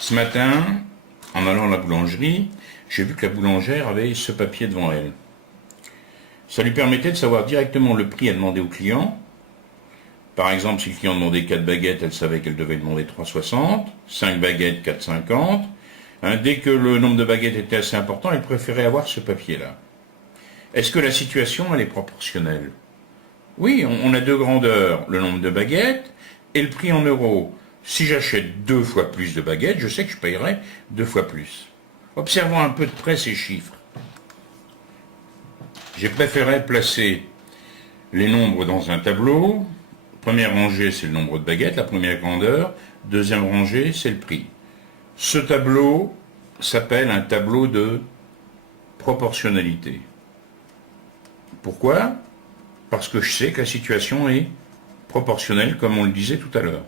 Ce matin, en allant à la boulangerie, j'ai vu que la boulangère avait ce papier devant elle. Ça lui permettait de savoir directement le prix à demander au client. Par exemple, si le client demandait 4 baguettes, elle savait qu'elle devait demander 3,60, 5 baguettes, 4,50. Dès que le nombre de baguettes était assez important, elle préférait avoir ce papier-là. Est-ce que la situation, elle est proportionnelle? Oui, on a deux grandeurs, le nombre de baguettes et le prix en euros. Si j'achète 2 fois plus de baguettes, je sais que je paierai 2 fois plus. Observons un peu de près ces chiffres. J'ai préféré placer les nombres dans un tableau. Première rangée, c'est le nombre de baguettes, la première grandeur. Deuxième rangée, c'est le prix. Ce tableau s'appelle un tableau de proportionnalité. Pourquoi? Parce que je sais que la situation est proportionnelle, comme on le disait tout à l'heure.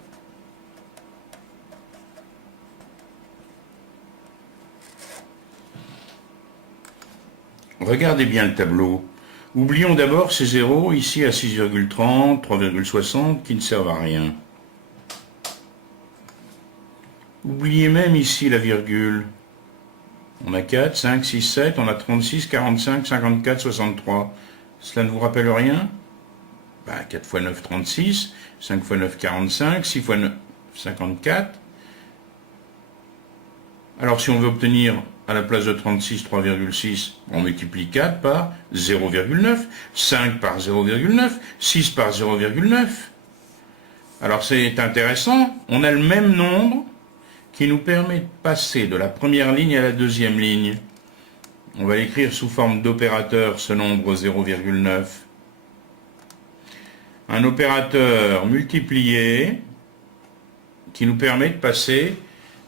Regardez bien le tableau. Oublions d'abord ces zéros ici à 6,30, 3,60 qui ne servent à rien. Oubliez même ici la virgule. On a 4, 5, 6, 7, on a 36, 45, 54, 63. Cela ne vous rappelle rien? 4 x 9, 36, 5 x 9, 45, 6 x 9, 54. Alors si on veut obtenir à la place de 36, 3,6, on multiplie 4 par 0,9, 5 par 0,9, 6 par 0,9. Alors c'est intéressant, on a le même nombre qui nous permet de passer de la première ligne à la deuxième ligne. On va l'écrire sous forme d'opérateur, ce nombre 0,9. Un opérateur multiplié qui nous permet de passer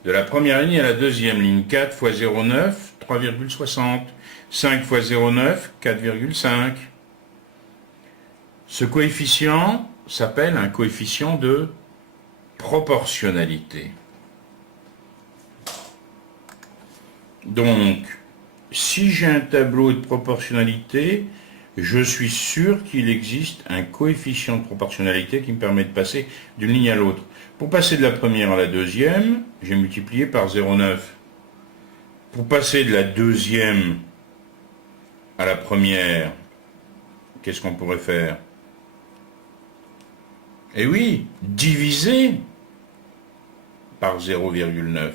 de la première ligne à la deuxième ligne. 4 x 0,9, 3,60. 5 x 0,9, 4,5. Ce coefficient s'appelle un coefficient de proportionnalité. Donc, si j'ai un tableau de proportionnalité, je suis sûr qu'il existe un coefficient de proportionnalité qui me permet de passer d'une ligne à l'autre. Pour passer de la première à la deuxième, j'ai multiplié par 0,9. Pour passer de la deuxième à la première, qu'est-ce qu'on pourrait faire? Eh oui, diviser par 0,9.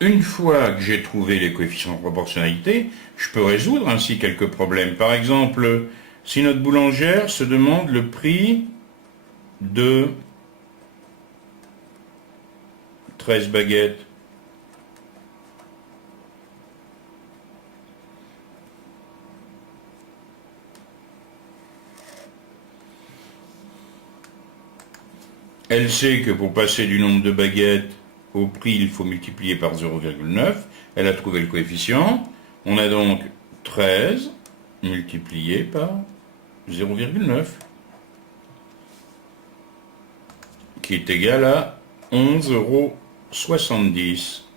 Une fois que j'ai trouvé les coefficients de proportionnalité, je peux résoudre ainsi quelques problèmes. Par exemple, si notre boulangère se demande le prix de 13 baguettes, elle sait que pour passer du nombre de baguettes au prix, il faut multiplier par 0,9. Elle a trouvé le coefficient. On a donc 13 multiplié par 0,9, qui est égal à 11,70 €.